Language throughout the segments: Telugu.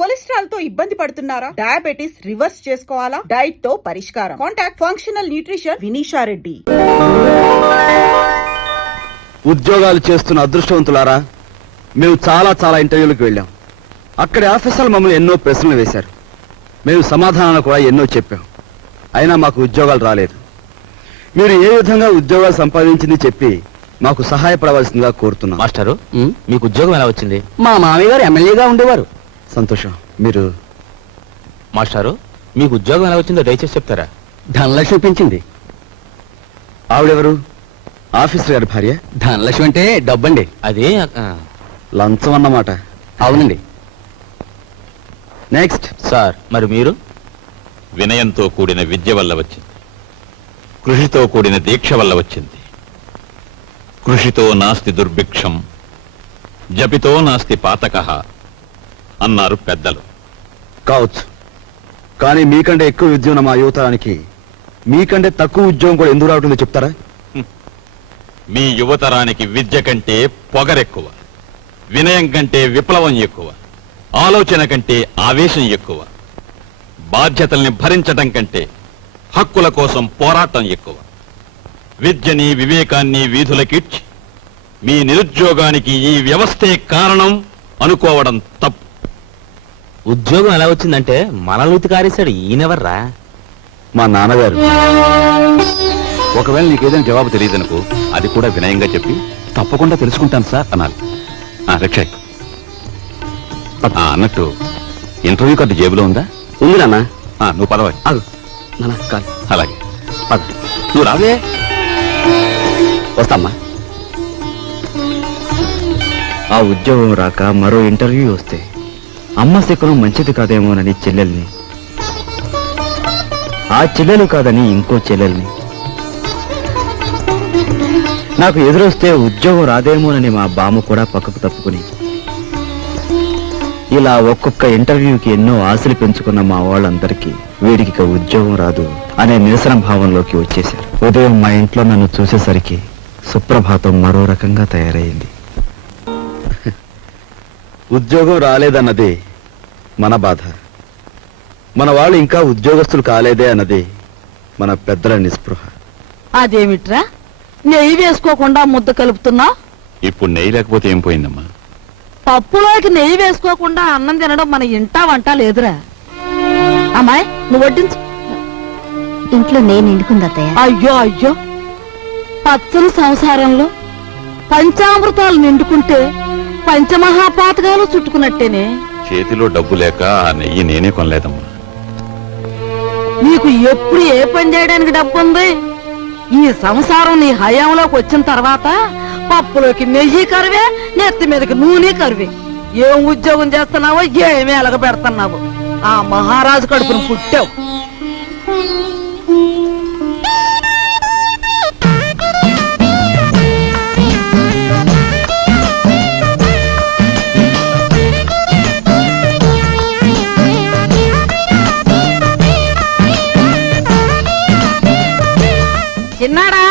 కొలెస్ట్రాల్ తో ఇబ్బంది పడుతున్నారా? డయాబెటిస్ రివర్స్ చేసుకోవాలా? డైట్ తో పరిష్కారం. Contact functional nutrition Vinisha Reddy. ఉద్యోగాలు చేస్తున్న అదృష్టవంతులారా, మేము చాలా ఇంటర్వ్యూలకు వెళ్ళాం. అక్కడి ఆఫీసర్లు మమ్మల్ని ఎన్నో ప్రశ్నలు వేశారు. మేము సమాధానాలు కూడా ఎన్నో చెప్పాం. అయినా మాకు ఉద్యోగాలు రాలేదు. మీరు ఏ విధంగా ఉద్యోగాలు సంపాదించింది చెప్పి మాకు సహాయపడవలసిందిగా కోరుతున్నాం. మాస్టరు, మీకు ఉద్యోగం ఎలా వచ్చింది? మా మామయ్య గారు ఎమ్మెల్యేగా ఉండేవారు. సంతోషం. మీరు? మాస్టారు, మీకు ఉద్యోగం ఎలా వచ్చిందో దయచేసి చెప్తారా? ధనలక్ష్మి పెంచింది. ఆవిడెవరు? ఆఫీసర్ గారి భార్య. ధనలక్ష్మి అంటే డబ్బండి. అదే లంచం అన్నమాట. అవునండి. నెక్స్ట్. సార్, మరి మీరు? వినయంతో కూడిన విద్య వల్ల వచ్చింది, కృషితో కూడిన దీక్ష వల్ల వచ్చింది. కృషితో నాస్తి దుర్భిక్షం, జపితో నాస్తి పాతకః అన్నారు పెద్దలు. కావచ్చు, కానీ మీకంటే ఎక్కువ విద్య ఉన్న మా యువతరానికి మీకంటే తక్కువ ఉద్యోగం కూడా ఎందుకు రావటుందో చెప్తారా? మీ యువతరానికి విద్య కంటే పొగరెక్కువ, వినయం కంటే విప్లవం ఎక్కువ, ఆలోచన కంటే ఆవేశం ఎక్కువ, బాధ్యతల్ని భరించటం కంటే హక్కుల కోసం పోరాటం ఎక్కువ. విద్యని వివేకాన్ని వీధులకిడ్చి మీ నిరుద్యోగానికి ఈ వ్యవస్థే కారణం అనుకోవడం తప్పు. ఉద్యోగం ఎలా వచ్చిందంటే మనల్ని కారేశాడు. ఈయనెవర్రా? మా నాన్నగారు. ఒకవేళ నీకేదైనా జవాబు తెలియదనుకో, అది కూడా వినయంగా చెప్పి తప్పకుండా తెలుసుకుంటాను సార్ అనాలి. రక్షక్, అన్నట్టు ఇంటర్వ్యూ కార్డు జేబులో ఉందా? ఉంది నాన్న. నువ్వు పదవాలి. అలాగే పద. నువ్వు రావే. వస్తామ్మా. ఆ ఉద్యోగం రాక మరో ఇంటర్వ్యూ వస్తే అమ్మ శకునం మంచిది కాదేమోనని చెల్లెల్ని, ఆ చెల్లెలు కాదని ఇంకో చెల్లెల్ని, నాకు ఎదురొస్తే ఉద్యోగం రాదేమోనని మా బామ్మ కూడా పక్కకు తప్పుకుని, ఇలా ఒక్కొక్క ఇంటర్వ్యూకి ఎన్నో ఆశలు పెంచుకున్న మా వాళ్ళందరికీ వీడికి ఉద్యోగం రాదు అనే నిరసన భావంలోకి వచ్చేశారు. ఉదయం మా ఇంట్లో నన్ను చూసేసరికి సుప్రభాతం మరో రకంగా తయారైంది. ఉద్యోగం రాలేదన్నది మన బాధ, మన వాళ్ళు ఇంకా ఉద్యోగస్తులు కాలేదే అన్నది మన పెద్దల నిస్పృహ. అదేమిట్రా నెయ్యి వేసుకోకుండా ముద్ద కలుపుతున్నా? ఇప్పుడు నెయ్యి లేకపోతే ఏం పోయిందమ్మా? పప్పులోకి నెయ్యి వేసుకోకుండా అన్నం తినడం మన ఇంటా వంట లేదురా. అమ్మాయి, నువ్వు వడ్డించు. ఇంట్లో నేను నిండుకుందత్తయ్య. అయ్యో అయ్యో, పచ్చని సంసారంలో పంచామృతాలు నిండుకుంటే పంచమహాపాతకాలు చుట్టుకున్నట్టేనే. చేతిలో డబ్బు లేక ఆ నెయ్యి నేనే కొనలేదమ్మా. నీకు ఎప్పుడు ఏ పని చేయడానికి డబ్బు ఉంది? ఈ సంసారం నీ హయాంలోకి వచ్చిన తర్వాత పప్పులోకి నెయ్యి కరువే, నెత్తి మీదకి నూనె కరువే. ఏం ఉద్యోగం చేస్తున్నావో, ఏమీ ఎలగ పెడుతున్నావు. ఆ మహారాజు కడుపును పుట్టావు. చిన్నాడా,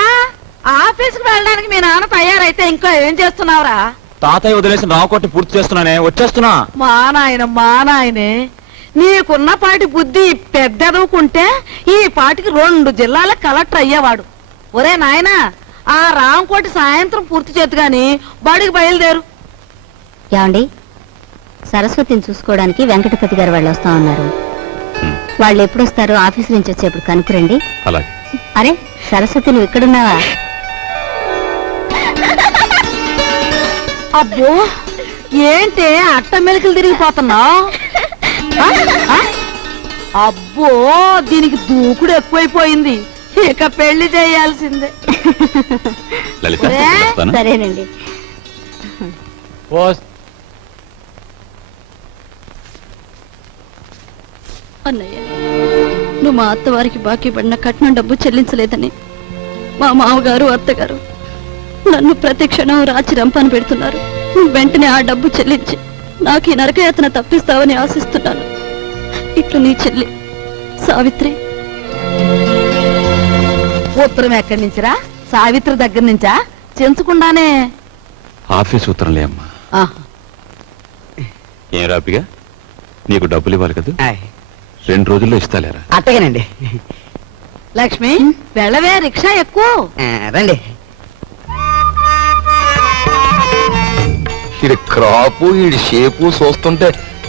ఆఫీస్కి వెళ్ళడానికి మీ నాన్న తయారైతే ఇంకా ఏం చేస్తున్నావురా? తాతయ్య వదిలేసిన రావుకోటి పూర్తి చేస్తున్నానే, వచ్చేస్తున్నా. మా నాయనే, నీకున్నపాటి బుద్ధి పెద్దదుకుంటే ఈ పాటికి 2 జిల్లాల కలెక్టర్ అయ్యేవాడు. ఒరే నాయనా, ఆ రాంకోటి సాయంత్రం పూర్తి చేతు గాని బడికి బయలుదేరు. ఏమండి, సరస్వతిని చూసుకోవడానికి వెంకటపతి గారు వాళ్ళు వస్తా ఉన్నారు. వాళ్ళు ఎప్పుడు వస్తారు? ఆఫీస్ నుంచి వచ్చేప్పుడు కనుక్కురండి. అలాగే. అరే సరస్వతి, నువ్వు ఇక్కడున్నావా? అబ్బో, ఏంటే అట్ట మెలికలు తిరిగిపోతున్నావు? అబ్బో, దీనికి దూకుడు ఎక్కువైపోయింది. ఇక పెళ్లి చేయాల్సిందే. లలిత, సరేనండి. అన్నయ్య, నువ్వు మా అత్తవారికి బాకీ పడిన కట్నం డబ్బు చెల్లించలేదని మా మామగారు అత్తగారు నన్ను ప్రతి క్షణం రాచి రంపాను పెడుతున్నారు. వెంటనే ఆ డబ్బు చెల్లించి నాకు ఈ నరకయాతన తప్పిస్తావని ఆశిస్తున్నాను. ఇట్లు నీ చెల్లి సావిత్రి. ఉత్తరం ఎక్కడి నుంచిరా? సావిత్రి దగ్గర నుంచా? చెంచకుండానే ఆఫీస్ ఉత్తరంలే అమ్మా. ఏం రాపిగా నీకు డబ్బులు ఇవ్వాలి కదా 2 రోజుల్లో ఇస్తాలేరా. అట్టగేనండి. లక్ష్మి వెళ్ళవే, రిక్షా ఎక్కువ. రండి. ఇది క్రాపు ఈ షేపు చూస్తుంటే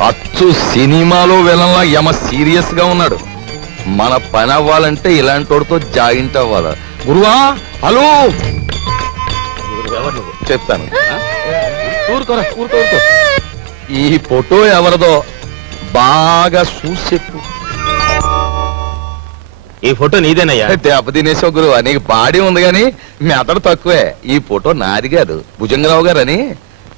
అచ్చు సినిమాలో వెళ్ళంలా యమ సీరియస్ గా ఉన్నాడు. మన పని అవ్వాలంటే ఇలాంటి వాడితో జాయింట్ అవ్వాలా. గురువా హలో చెప్తాను. ఊరుకోరా ఊరుకో. ఈ ఫోటో ఎవరిదో బాగా చూసి చెప్పు. ఈ ఫోటో నీదేనయ్యా? దెబ్బ తినేసావు గురువా, నీకు బాడీ ఉంది గాని మెదడు తక్కువే. ఈ ఫోటో నాది కాదు, భుజంగరావు గారు అని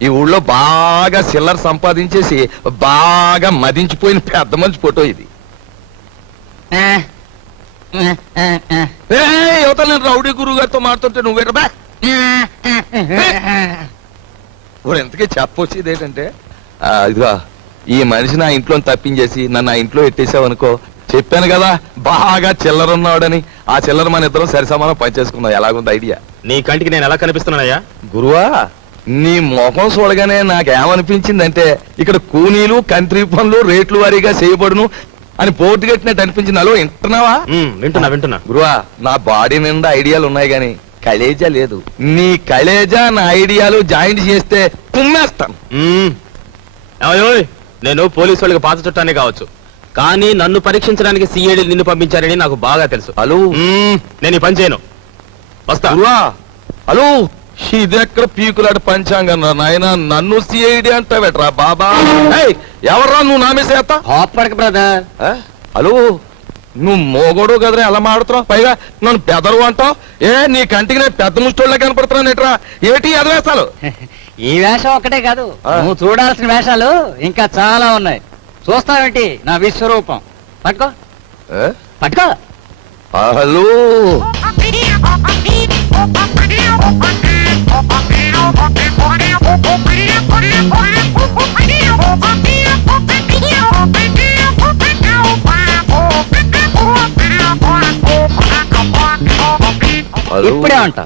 ఈ ఊళ్ళో బాగా సిల్లర్ సంపాదించేసి బాగా మదించిపోయిన పెద్ద మనిషి ఫోటో ఇది. యువతలు నేను రౌడీ గురువు గారితో మాట్లాడుతుంటే నువ్వేటా ఎంతకీ చెప్పొచ్చేది ఏంటంటే ఇదిగా ఈ మనిషి నా ఇంట్లో తప్పించేసి నన్ను ఆ ఇంట్లో ఎట్టేసావనుకో, చెప్పాను కదా బాగా చిల్లర ఉన్నాడని. ఆ చిల్లర మన ఇద్దరం సరిసమానం పనిచేసుకున్నాం. ఎలాగుంది ఐడియా? నీ కంటికి నేను ఎలా కనిపిస్తున్నానయ్యా? గురువా నీ ముఖం చూడగానే నాకేమనిపించిందంటే ఇక్కడ కూనీలు కంట్రీ పనులు రేట్లు వారీగా చేయబడును అని పోటీ కట్టినట్టు అనిపించింది. అలో వింటున్నావా? వింటున్నా. గురువా నా బాడీ నిండా ఐడియాలు ఉన్నాయి గాని కలేజా లేదు. నీ కలేజా నా ఐడియాలు జాయింట్ చేస్తే తుమ్మేస్తాను. నేను పోలీసు వాళ్ళకి పాత చుట్టానే కావచ్చు, కానీ నన్ను పరీక్షించడానికి సిఐడి నిన్ను పంపించారని నాకు బాగా తెలుసు. హలో నేను ఈ పని చేయను. వస్తా. గురువా హలో, ఇది ఎక్కడ పీకులాట పంచాంగం నాయన, నన్ను సిఐడి అంటావేట్రా బాబా? ఎవర్రా నువ్వు నామేసేస్తా? బ్రదర్. హలో నువ్వు మోగోడు కదరా ఎలా మాడుతున్నావు? పైగా నన్ను పెదరు అంటావు. నీ కంటికి నేను పెద్ద ముష్టోళ్ళ కనపడుతున్నాను ఎట్రా? ఏటి ఎదవేస్తాలు? ఈ వేషం ఒక్కటే కాదు, నువ్వు చూడాల్సిన వేషాలు ఇంకా చాలా ఉన్నాయి. చూస్తావేంటి నా విశ్వరూపం? పట్టుకో పట్టుకో. హలో ఇప్పుడే ఉంటా.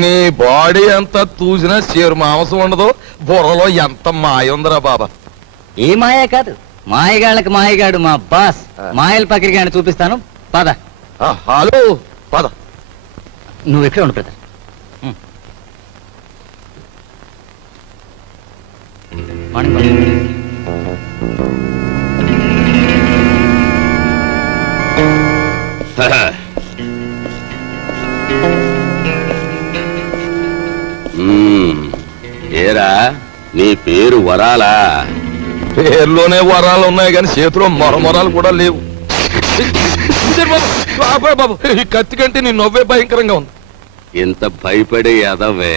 నీ బాడీ ఎంత చూసినా చేరు మాంసం ఉండదు, బుర్రలో ఎంత మాయ ఉందిరా బాబా. ఈ మాయే కాదు, మాయగాళ్ళకి మాయగాడు మా బాస్. మాయల పకిరిగాని చూపిస్తాను, పద. హలో పద. నువ్వు ఇక్కడే ఉండు బ్రదర్. ఏరా నీ పేరు వరాలా? పేర్లోనే వరాలు ఉన్నాయి కానీ చేతిలో మొరమొరాలు కూడా లేవు. బాబు ఈ కత్తి కంటే నీ నవ్వే భయంకరంగా ఉంది. ఇంత భయపడే ఎదవే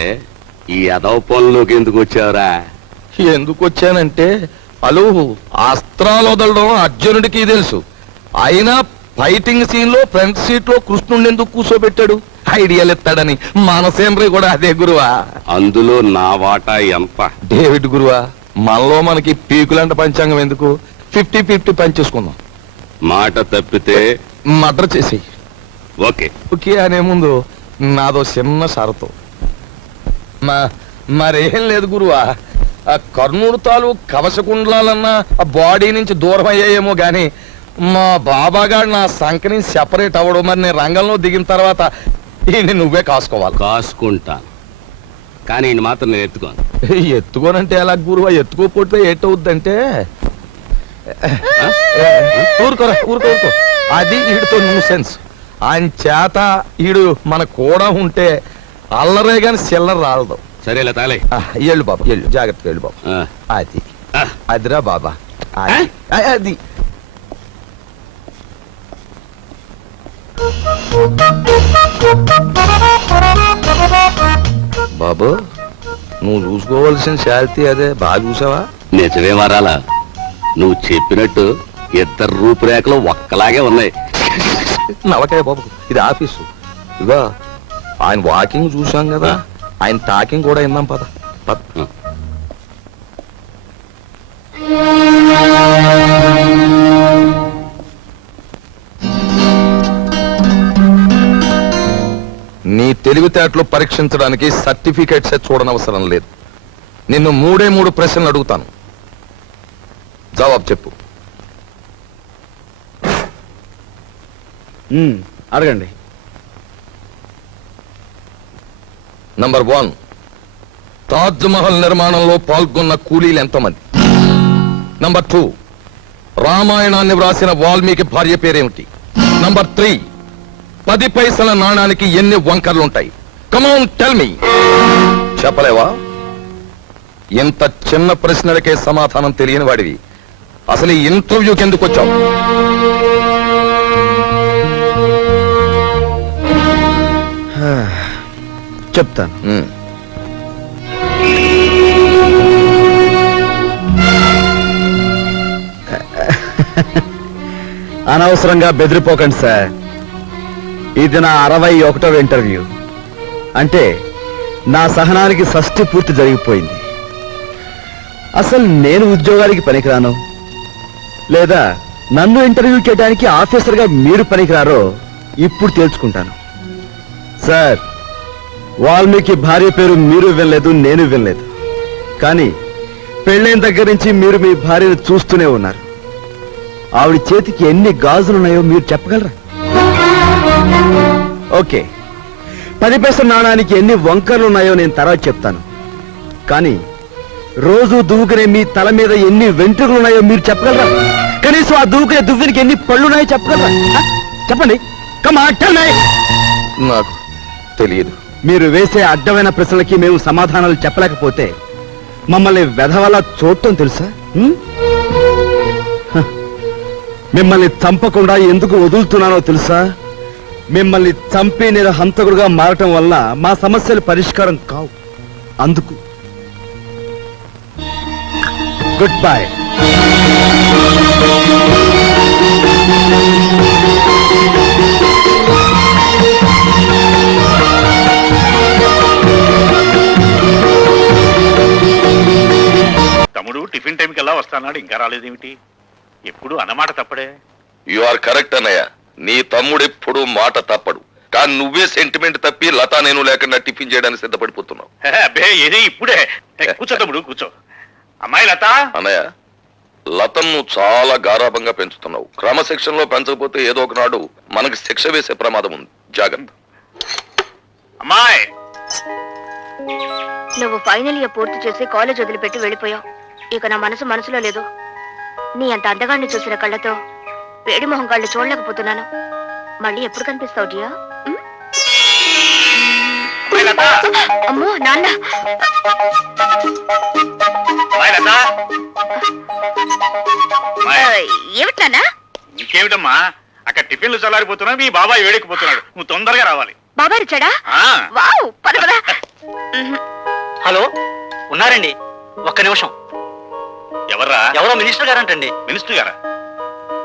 ఈ ఎదవ పనులోకి ఎందుకు వచ్చావురా? ఎందుకు వచ్చానంటే అలు అస్త్రాలు వదలడం అర్జునుడికి తెలుసు. అయినా ఫైటింగ్ సీన్ లో ఫ్రంట్ సీట్ లో కృష్ణుడిని ఎందుకు కూర్చోబెట్టాడు? ఐడియాలు ఎత్తాడని. మనసేంద్రి కూడా అదే గురువా. అందులో నా వాటా ఎంత? డేవిడ్ గురువా, మనలో మనకి పీకులంట పంచాంగం ఎందుకు? 50-50 పనిచేసుకుందాం. మాట తప్పితే మర్డర్ చేసి ఓకే ఓకే అనే ముందు నాదో చిన్న షరతు. మరేం లేదు గురువా, ఆ కర్నూలు తాలూకు కవచకుండలాలన్నా ఆ బాడీ నుంచి దూరం అయ్యాయేమో గాని మా బాబాగాడు నా సంఖ నుంచి సెపరేట్ అవ్వడం. మరి నేను రంగంలో దిగిన తర్వాత ఈయన్ని నువ్వే కాసుకోవాలి. కాసుకుంటాను, కానీ ఈయన మాత్రం నేను ఎత్తుకోను. ఎత్తుకోనంటే ఎలా గురువా? ఎత్తుకోపోతే ఏటవుద్దంటే ఊరుకోరా ఊరుకో. అది వీడితో న్యూ సెన్స్. ఆయన చేత ఈడు మన కూడా ఉంటే అల్లరే గాని చిల్లర రాలదు. సరేలే తాలే. ఎళ్ళు బాబా ఎళ్ళు, జాగ్రత్తగా వెళ్ళు బాబా. అది అదిరా బాబా, అది బాబు నువ్వు చూసుకోవాల్సిన శాంతి అదే. బాగా చూసావా? నిజమే వరాలా, నువ్వు చెప్పినట్టు ఇద్దరు రూపురేఖలు ఒక్కలాగే ఉన్నాయి. నవకాయ బాబు, ఇది ఆఫీసు. ఇదిగో ఆయన వాకింగ్ చూసాం కదా, ఆయన టాకింగ్ కూడా విన్నాం. పద పద. నీ తెలివితేటలు పరీక్షించడానికి సర్టిఫికేట్స్ చూడనవసరం లేదు. నిన్ను 3 ప్రశ్నలు అడుగుతాను. జవాబు చెప్పు. అడగండి. నంబర్ 1, తాజ్ మహల్ నిర్మాణంలో పాల్గొన్న కూలీలు ఎంతమంది? నంబర్ 2, రామాయణాన్ని వ్రాసిన వాల్మీకి భార్య పేరేమిటి? నంబర్ 3, 10 పైసల నాణానికి ఎన్ని వంకర్లుంటాయి? Come on tell me. చెప్పలేవా? ఇంత చిన్న ప్రశ్నలకే సమాధానం తెలియని వాడివి అసలు ఈ ఇంటర్వ్యూకి ఎందుకు వచ్చావు? చెప్తాను. అనవసరంగా బెదిరిపోకండి సార్. ఇది నా 61వ ఇంటర్వ్యూ. అంటే నా సహనానికి షష్టి పూర్తి జరిగిపోయింది. అసలు నేను ఉద్యోగానికి పనికిరాను, లేదా నన్ను ఇంటర్వ్యూ చేయడానికి ఆఫీసర్గా మీరు పనికిరారో ఇప్పుడు తేల్చుకుంటాను. సార్, వాల్మీకి భార్య పేరు మీరు వినలేదు, నేను వినలేదు. కానీ పెళ్ళైన దగ్గర నుంచి మీరు మీ భార్యను చూస్తూనే ఉన్నారు. ఆవిడ చేతికి ఎన్ని గాజులున్నాయో మీరు చెప్పగలరా? ఓకే, 10 పైసల నాణానికి ఎన్ని వంకర్లున్నాయో నేను తర్వాత చెప్తాను. కానీ రోజు దూకునే మీ తల మీద ఎన్ని వెంట్రుకలున్నాయో మీరు చెప్పగలరా? కనీసం ఆ దూకునే దువ్వెనికి ఎన్ని పళ్ళున్నాయో చెప్పగలరా? చెప్పండి. నాకు తెలియదు. మీరు వేసే అడ్డమైన ప్రశ్నలకి మేము సమాధానాలు చెప్పలేకపోతే మమ్మల్ని వెధవలా చూడటం తెలుసా? మిమ్మల్ని చంపకుండా ఎందుకు వదులుతున్నానో తెలుసా? మిమ్మల్ని చంపి నేను హంతకుడుగా మారటం వల్ల మా సమస్యలు పరిష్కారం కావు. అందుకు గుడ్ బై. తమ్ముడు టిఫిన్ టైంకి ఎలా వస్తానాడు, ఇంకా రాలేదేమిటి? ఎప్పుడు అన్నమాట తప్పడే. యు ఆర్ కరెక్ట్ అన్నయ్య. నీ తమ్ముడు ఎప్పుడు మాట తప్పడు. కానీ నువ్వే సెంటిమెంట్ తప్పి లతా నేను లేకుండా టిఫిన్ చేయడానికి సిద్ధపడిపోతున్నావు. అబ్బే ఏది ఇప్పుడే. కూర్చో తమ్ముడు కూర్చో. అమ్మాయి లత. అన్నయ్య, లతను చాలా గారాభంగా పెంచుతున్నావు. క్రమశిక్షణలో పెంచకపోతే ఏదో ఒకనాడు మనకి శిక్ష వేసే ప్రమాదం ఉంది. జాగ్రత్త. అమ్మాయి, నువ్వు ఫైనల్ ఇయర్ పూర్తి చేసి కాలేజ్ వదిలిపెట్టి వెళ్ళిపోయావు. ఇక నా మనసులో లేదు. నీ అంత అందగాన్ని చూసిన కళ్ళతో వేడి మొహం కళ్ళు చూడలేకపోతున్నాను. మళ్ళీ ఎప్పుడు కనిపిస్తావు డియా? అమ్మో నాన్న. ఏమిటి నాన్న? ఇంకేమిటమ్మా, అక్కడ టిఫిన్లు చల్లారిపోతున్నా, మీ బాబాయ్ వేడెక్కిపోతున్నాడు. నువ్వు తొందరగా రావాలి. బాబాయ్ వచ్చాడా? వావ్, పద పద. హలో, ఉన్నారండి? ఒక్క నిమిషం. ఎవర్రా? ఎవరో మినిస్టర్ గారంటండి. మినిస్టర్ గారా?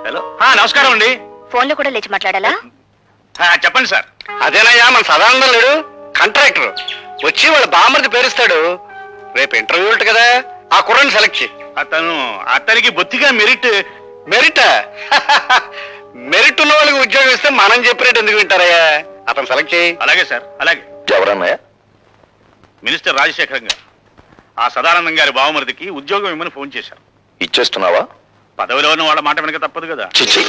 హలో, నమస్కారం అండి. ఫోన్ లో కూడా లేచి మాట్లాడాలా? చెప్పండి సార్. అదేనయ్యా, మన సదానందం లేడు, కాంట్రాక్టర్ వచ్చి వాళ్ళ బామ్మర్ది పేరుస్తాడు. రేపు ఇంటర్వ్యూ ఉంటుంది కదా, ఆ కుర్రని సెలెక్ట్ చేయి. అతనికి బొత్తిగా మెరిట్. మెరిట్ మెరిట్ ఉన్న వాళ్ళకి ఉద్యోగం ఇస్తే మనం చెప్పినట్టు ఎందుకు వింటారయ్యా? అతను సెలెక్ట్ చేయి. అలాగే సార్, అలాగే. ఎవరన్నయ్య? మినిస్టర్ రాజశేఖరం గారు ఆ సదానందం గారి బావమరిదికి ఉద్యోగం ఇమ్మని ఫోన్ చేశారు. ఇచ్చేస్తున్నావా? పదవిలో ఉన్న వాళ్ళ మాట వెనక తప్పదు కదా. చిచ్చి,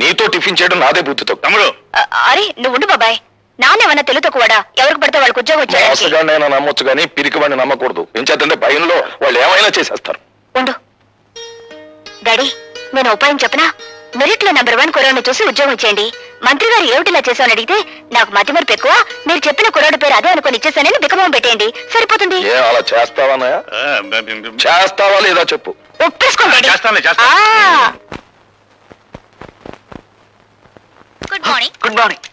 నీతో టిఫిన్ చేయడం నాదే బుద్ధితో. తమ్ముడు, అరే నువ్వు ఉండు బాబాయ్. నాన్నేమన్నా తెలుతో కూడా ఎవరికి పడితే వాళ్ళకి ఉద్యోగం వచ్చాడు. నేను నమ్మొచ్చు కానీ పిరికి వాడిని నమ్మకూడదు. ఏం చేద్దంటే భయంలో వాళ్ళు ఏమైనా చేసేస్తారు. ఉండు డాడీ, నేను ఉపాయం చెప్పనా? మెరిట్ లో నెంబర్ 1 కుర్రాడిని చూసి ఉద్యోగం ఇచ్చేయండి. మంత్రి గారు ఏమిటిలా చేశామని అడిగితే నాకు మతి మరపు ఎక్కువ, మీరు చెప్పిన కుర్రాడి పేరు అదే అనుకుని ఇచ్చేసానని బికమం పెట్టేయండి, సరిపోతుంది. అలా చేస్తావా? చేస్తావా లేదా చెప్పు. ఒప్పేసుకోండి. Good morning. Good morning.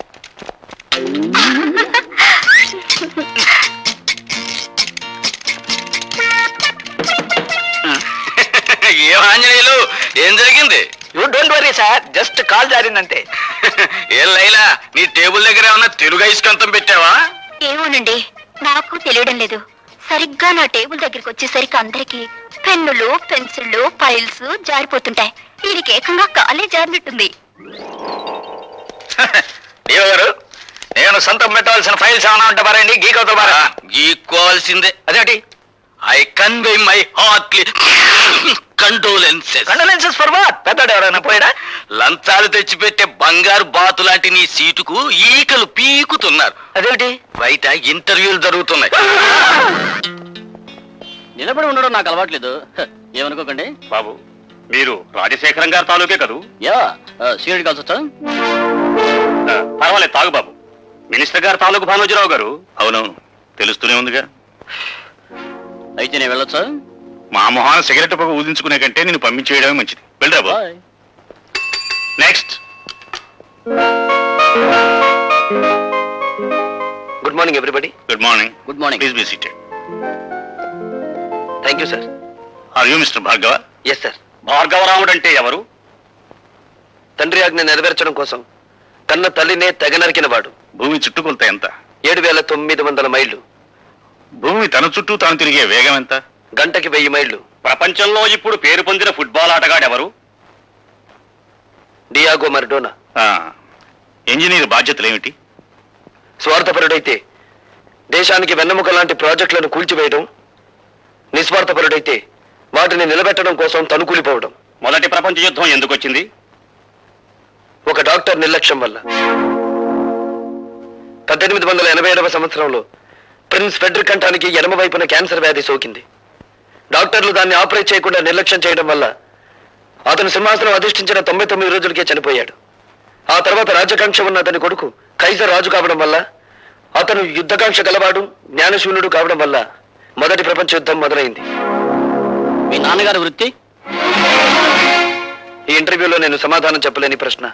ఏం ఆంజనేయులు, ఏం జరిగింది? You don't worry sir, just call జారిందంటే. ఏం లైలా, నీ టేబుల్ దగ్గర ఏమన్నా తెలుగు ఐస్కంతం పెట్టావా? ఏమోనండి, నాకు తెలియడం లేదు. సరిగ్గా నా టేబుల్ దగ్గరికి వచ్చేసరికి అందరికి పెన్నులు, పెన్సిళ్ళు, ఫైల్స్ జారిపోతుంటాయి. దీనికి ఏకంగా కాలే జారినట్టుంది. గారు, నేను సొంతం పెట్టవలసిన ఫైల్స్ ఏమైనా ఉంటే పారండి, గీకవుతా పారా. గీక్కోవాల్సిందే. అదేంటి? I convey my heartly condolences for what? పెద్దడు ఎవరైనా పోయాడా? లంచాలు తెచ్చిపెట్టే బంగారు బాతు లాంటి నీ సీటుకు ఈకలు పీకుతున్నారు. అదేంటి? బయట ఇంటర్వ్యూలు జరుగుతున్నాయి. నిలబడి ఉండడం నాకు అలవాట్లేదు, ఏమనుకోకండి. బాబు, మీరు రాజశేఖరం గారి తాలూకే కదూ? యా, సీరియడ్ కాల్స్ వచ్చా? పర్వాలేదు, తాగు బాబు. మినిస్టర్ గారు తాలూకు భానోజీరావు గారు. అవునవును, తెలుస్తూనే ఉందిగా. అయితే నేను వెళ్ళొచ్చా? మా మొహాన సిగరెట్ పొగ ఊదించుకునే కంటే నేను పంపించేయడమే మంచిది. వెళ్ళరా బాబు. Bye. Next. Good morning everybody. Good morning. Good morning. Please be seated. Thank you sir. Are you mister Bhargava? Yes sir. Bhargavaramudu అంటే ఎవరు? తండ్రి ఆజ్ఞ నెరవేర్చడం కోసం కన్న తల్లినే తెగ నరికిన వాడు. భూమి చుట్టుకొలత ఎంత? 7,900 మైళ్ళు. భూమి తన చుట్టూ తాను తిరిగే వేగం ఎంత? గంటకి 1000 మైళ్ళు. ప్రపంచంలో ఇప్పుడు పేరు పొందిన ఫుట్బాల్ ఆటగాడు ఎవరు? Diego Maradona. ఇంజనీర్ బాధ్యతలు ఏమిటి? స్వార్థపరుడైతే దేశానికి వెన్నెముక లాంటి ప్రాజెక్టులను కూల్చివేయడం, నిస్వార్థపరుడైతే వాటిని నిలబెట్టడం కోసం తనుకూలిపోవడం. మొదటి ప్రపంచ యుద్ధం ఎందుకు వచ్చింది? ఒక డాక్టర్ నిర్లక్ష్యం వల్ల. 1887వ సంవత్సరంలో ప్రిన్స్ ఫెడ్రిక్ కంఠానికి ఎడమ వైపున క్యాన్సర్ వ్యాధి సోకింది. డాక్టర్లు దాన్ని ఆపరేట్ చేయకుండా నిర్లక్ష్యం చేయడం వల్ల అతను సింహాసనం అధిష్ఠించిన 99 రోజులకే చనిపోయాడు. ఆ తర్వాత రాజకాంక్ష ఉన్న అతని కొడుకు కైజర్ రాజు కావడం వల్ల, అతను యుద్ధకాంక్ష గలవాడు, జ్ఞానశూన్యుడు కావడం వల్ల మొదటి ప్రపంచ యుద్ధం మొదలైంది. మీ నాన్నగారి వృత్తి? ఈ ఇంటర్వ్యూలో నేను సమాధానం చెప్పలేని ప్రశ్న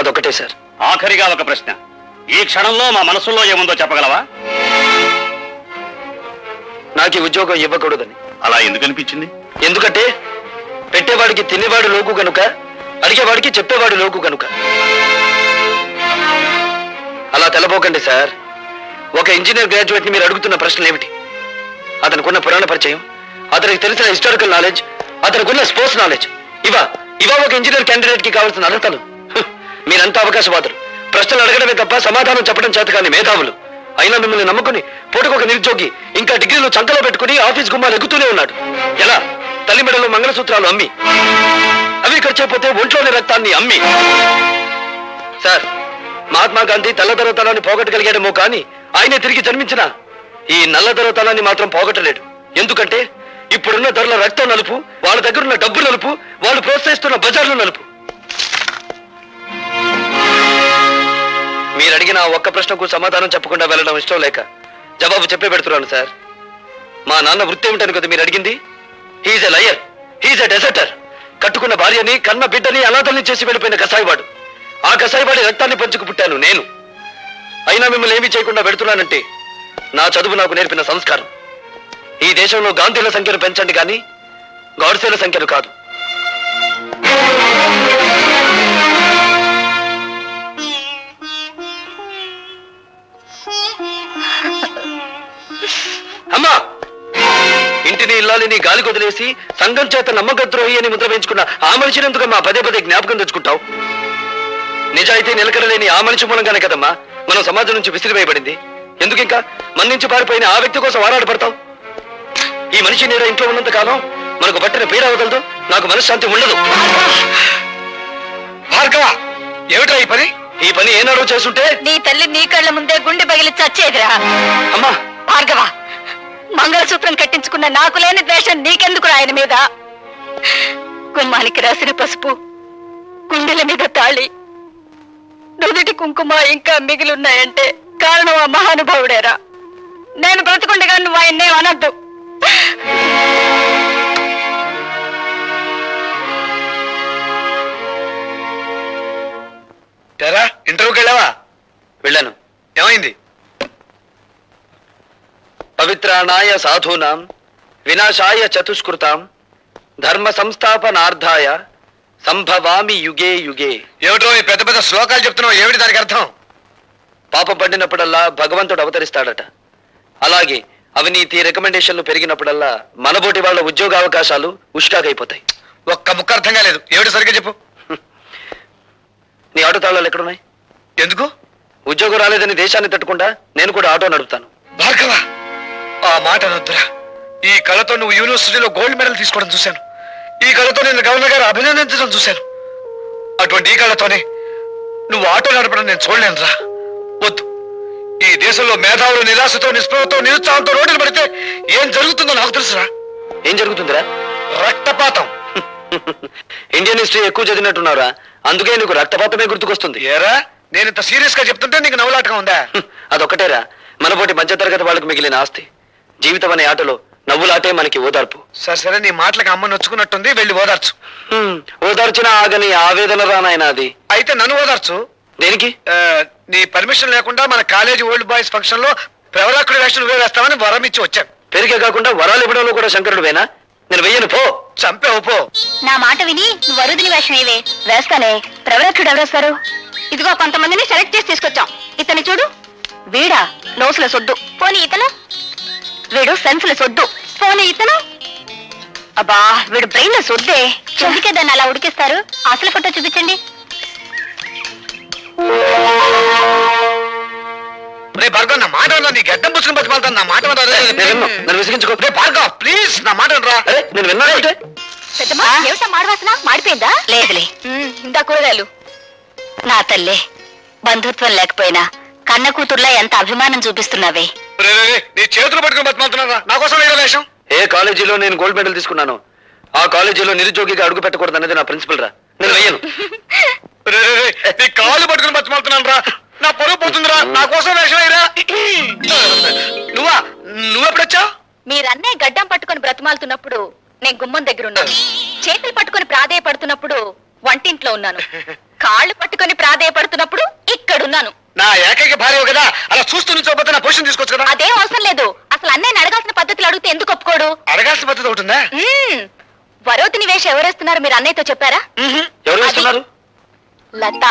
అదొకటే సార్. ఆఖరిగా ఒక ప్రశ్న. ఈ క్షణంలో మా మనసులో ఏముందో చెప్పగలవా? నాకు ఈ ఉద్యోగం ఇవ్వకూడదని. అలా ఎందుకు అనిపించింది? ఎందుకంటే పెట్టేవాడికి తినేవాడు లోకు కనుక, అడిగేవాడికి చెప్పేవాడు లోకు కనుక. అలా తెలబోకండి సార్. ఒక ఇంజనీర్ గ్రాడ్యుయేట్ ని మీరు అడుగుతున్న ప్రశ్నలు ఏమిటి? అతనికున్న పురాణ పరిచయం, అతనికి తెలిసిన హిస్టారికల్ నాలెడ్జ్, అతనికున్న స్పోర్ట్స్ నాలెడ్జ్, ఇవా ఒక ఇంజనీర్ క్యాండిడేట్ కి కావాల్సిన అర్హతలు. మీరంతా అవకాశవాదులు. ప్రశ్నలు అడగడమే తప్ప సమాధానం చెప్పడం చేత కానీ మేధావులు. అయినా మిమ్మల్ని నమ్ముకుని పూటకొక నిరుద్యోగి ఇంకా డిగ్రీలు చంకలో పెట్టుకుని ఆఫీస్ గుమ్మాలు ఎగుతూనే ఉన్నాడు. ఎలా? తల్లి మెడలో మంగళసూత్రాలు అమ్మి, అవి ఖర్చైపోతే ఒంట్లోని రక్తాన్ని అమ్మి. సార్, మహాత్మా గాంధీ తెల్లదొరతనాన్ని పోగొట్టగలిగాడేమో కానీ ఆయనే తిరిగి జన్మించిన ఈ నల్లదొరతనాన్ని మాత్రం పోగొట్టలేడు. ఎందుకంటే ఇప్పుడున్న ధరల రక్తం నలుపు, వాళ్ళ దగ్గరున్న డబ్బు నలుపు, వాళ్ళు ప్రోత్సహిస్తున్న బజార్లు నలుపు. మీరు అడిగిన ఒక్క ప్రశ్నకు సమాధానం చెప్పకుండా వెళ్ళడం ఇష్టం లేక జవాబు చెప్పే పెడుతున్నాను సార్. మా నాన్న వృత్తి ఏమిటని కదా మీరు అడిగింది? He's a liar, he's a deserter. కట్టుకున్న భార్యని, కన్న బిడ్డని అనాథల్ని చేసి వెళ్ళిపోయిన కసాయివాడు. ఆ కసాయివాడి రక్తాన్ని పంచుకు పుట్టాను నేను. అయినా మిమ్మల్ని ఏమీ చేయకుండా పెడుతున్నానంటే నా చదువు నాకు నేర్పిన సంస్కారం. ఈ దేశంలో గాంధీల సంఖ్యను పెంచండి కానీ గాడ్సేల సంఖ్యను కాదు. అమ్మా, ఇంటిని ఇల్లాలిని గాలి కొదిలేసి సంఘం చేత నమ్మకద్రోహి అని ముద్ర వేయించుకున్న ఆ మనిషిని ఎందుకమ్మా పదే పదే జ్ఞాపకం తెచ్చుకుంటావు? నిజాయితీ నిలకడలేని ఆ మనిషి మూలంగానే కదమ్మా మనం సమాజం నుంచి విసిరివేయబడింది. ఎందుకు ఇంకా మన నుంచి పారిపోయిన ఆ వ్యక్తి కోసం ఆరాటపడతావు? ఈ మనిషి నీడ ఇంట్లో ఉన్నంత కాలం మనకు పట్టిన పీడ అవగలదు, నాకు మనశ్శాంతి ఉండదు. భార్గవ, ఏమిటా ఈ పని? ఈ పని ఏనాడో చేస్తుంటే నీ తల్లి నీ కళ్ళ ముందే గుండె పగిలి చచ్చేదిరా. అమ్మా భార్గవ, మంగళసూత్రం కట్టించుకున్న నాకు లేని ద్వేషం నీకెందుకు ఆయన మీద? గుమ్మానికి రాసిన పసుపు, గుండెల మీద తాళి, నుదుటి కుంకుమ ఇంకా మిగిలిన్నాయంటే కారణం ఆ మహానుభావుడేరా. నేను బ్రతుకుండగా నువ్వు ఆయన్నే అనద్దు. ఇంటర్వ్యూకి వెళ్ళావా? వెళ్ళాను. ఏమైంది? పవిత్రాణాయ సాధూనాం వినాశాయ చతుష్కృతాం ధర్మ సంస్థాపనార్థాయ సంభవామి యుగే యుగే. ఏమిటో ఈ పెద్ద పెద్ద శ్లోకాలు చెప్తున్నావు, ఏమిటి దానికి అర్థం? పాపం పండినప్పుడల్లా భగవంతుడు అవతరిస్తాడట. అలాగే అవినీతి రికమెండేషన్లు పెరిగినప్పుడల్లా మనబోటి వాళ్ళ ఉద్యోగ అవకాశాలు ఉష్టాగైపోతాయి. ఒక్క ముక్క అర్థం కాలేదు, ఏమిటి సరిగ్గా చెప్పు. నీ ఆటో తాళాలు ఎక్కడున్నాయి? ఎందుకు? ఉద్యోగం రాలేదని దేశాన్ని తట్టుకుండా నేను కూడా ఆటో నడుపుతాను. భార్గవ, ఆ మాట నొద్దురా. ఈ కళతో నువ్వు యూనివర్సిటీలో గోల్డ్ మెడల్ తీసుకోవడం చూశాను. ఈ కళతో నేను గవర్నర్ గారు అభినందించడం చూశాను. అటువంటి ఈ కళతోనే నువ్వు ఆటో నడపడం నేను చూడలేనురా. వద్దు. ఈ దేశంలో మేధావులు నిరాశతో, నిస్పృహతో, నిరుత్సాహంతో రోడ్డులు పడితే ఏం జరుగుతుందో నాకు తెలుసురా. ఏం జరుగుతుందిరా? రక్తపాతం. ఇండియన్ హిస్టరీ ఎక్కువ చదివినట్టున్నారా, అందుకే నీకు రక్తపాతమే గుర్తుకొస్తుంది. ఏరా, నేను ఇంత సీరియస్ గా చెప్తుంటే నీకు నవ్వులాటగా ఉందా? అదొక్కటేరా మనపోటి మధ్యతరగతి వాళ్ళకు మిగిలిన ఆస్తి. జీవితం అనే ఆటలో నవ్వులాటే మనకి ఓదార్పు. సరే, నీ మాటలకు అమ్మ నొచ్చుకున్నట్టుంది, వెళ్ళి ఓదార్చు. ఓదార్చిన ఆగని ఆవేదన రానాయన అది. అయితే నన్ను ఓదార్చు. దేనికి? నీ పర్మిషన్ లేకుండా మన కాలేజీ ఓల్డ్ బాయ్స్ ఫంక్షన్ లో ప్రవరాకుడి వేషం నువ్వే వేస్తామని వరం ఇచ్చి వచ్చాను. పెరిగే కాకుండా వరాలు ఇవ్వడంలో కూడా శంకరుడు వేనా? నేను వెయ్యను, పో. చంపేవు, పో. నా మాట విని నువ్వు వరుదిని వేషం ఏవే వేస్తానే. ప్రవరక్షుడు ఎవరేస్తారు? ఇదిగో కొంతమందిని సెలెక్ట్ చేసి తీసుకొచ్చాం. ఇతని చూడు. వీడా నోసుల సొద్దు. పోనీ ఇతను. వీడు సెన్సుల సొద్దు. పోనీ ఇతను. అబ్బా, వీడు బ్రెయిన్ లో సొద్దే. అందుకే దాన్ని అలా ఉడికిస్తారు. అసలు ఫోటో చూపించండి. భార్గవ్, నా మాట నీ గడ్డం పుచ్చుకుని బతిమాలతాను. నా మాట నన్ను విసిగించుకో. భార్గవ్, ప్లీజ్ నా మాట రా. నేను విన్నానంటే పెద్దమ్మా, ఏమిటా మాడవాసన? మాడిపోయిందా? లేదులే, ఇందా కూరగాయలు. నా తల్లే, బంధుత్వం లేకపోయినా కన్న కూతుర్లా ఎంత అభిమానం చూపిస్తున్నావే. నీ చేతులు పట్టుకుని బతిమాలుతున్నారా? నా కోసం వేరే వేషం. ఏ కాలేజీలో నేను గోల్డ్ మెడల్ తీసుకున్నాను, ఆ కాలేజీలో నిరుద్యోగిగా అడుగు పెట్టకూడదు అనేది నా ప్రిన్సిపల్ రా. నేను వెయ్యను. నీ కాళ్ళు పట్టుకుని బతిమాలుతున్నాను రా. నా పొరుగు పోతుందిరా. నా కోసం వేషం వేయరా. నువ్వెప్పుడొచ్చావు? మీరన్నే గడ్డం పట్టుకొని బ్రతిమాలుతున్నప్పుడు నేను గుమ్మం దగ్గర ఉన్నాను. చేతులు పట్టుకొని ప్రాధేయపడుతున్నప్పుడు వంటింట్లో ఉన్నాను. కాళ్ళు పట్టుకొని ప్రాధేయపడుతున్నప్పుడు ఇక్కడున్నాను. నా ఏకైక భార్య కదా, అలా చూస్తూ నుంచోపోతే నా పొజిషన్ తీసుకోవచ్చు కదా. అదేం అవసరం లేదు. అసలు అన్నయ్య అడగాల్సిన పద్ధతులు అడిగితే ఎందుకు ఒప్పుకోడు? అడగాల్సిన పద్ధతి ఒకటిందా? వరోతిని వేషం ఎవరేస్తున్నారు మీరు అన్నయ్యతో చెప్పారా? ఎవరు వేస్తున్నారు? లత.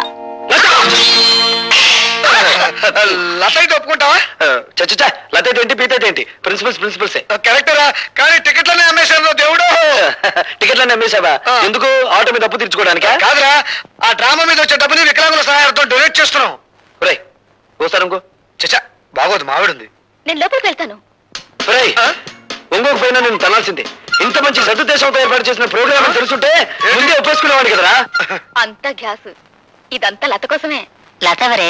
లత అయితే ఒప్పుకుంటావా? చచ్చా, లత అయితే ఏంటి, పీత ఏంటి? ప్రిన్సిపల్స్ కరెక్టరా. కానీ టికెట్లనే అమ్మేశారు దేవుడు. టికెట్లన్నీ అమ్మేశావా? ఎందుకు? ఆటో మీద అప్పు తీర్చుకోవడానికి కాదురా. ఆ డ్రామా మీద వచ్చే డబ్బుని వికలాంగుల సహాయంతో డొనేట్ చేస్తున్నాం. రే, ఓసారి ఇంకో. చచ్చా, బాగోదు, మావిడుంది. నేను లోపలికి వెళ్తాను. ఇంకొక పైన నేను తనాల్సిందే. ఇంత మంచి సదుద్దేశంతో ఏర్పాటు చేసిన ప్రోగ్రామ్ తెలుసుంటే ముందే ఒప్పేసుకునేవాడి కదరా. అంత గ్యాస్. ఇదంతా లత కోసమే. లత ఎవరే?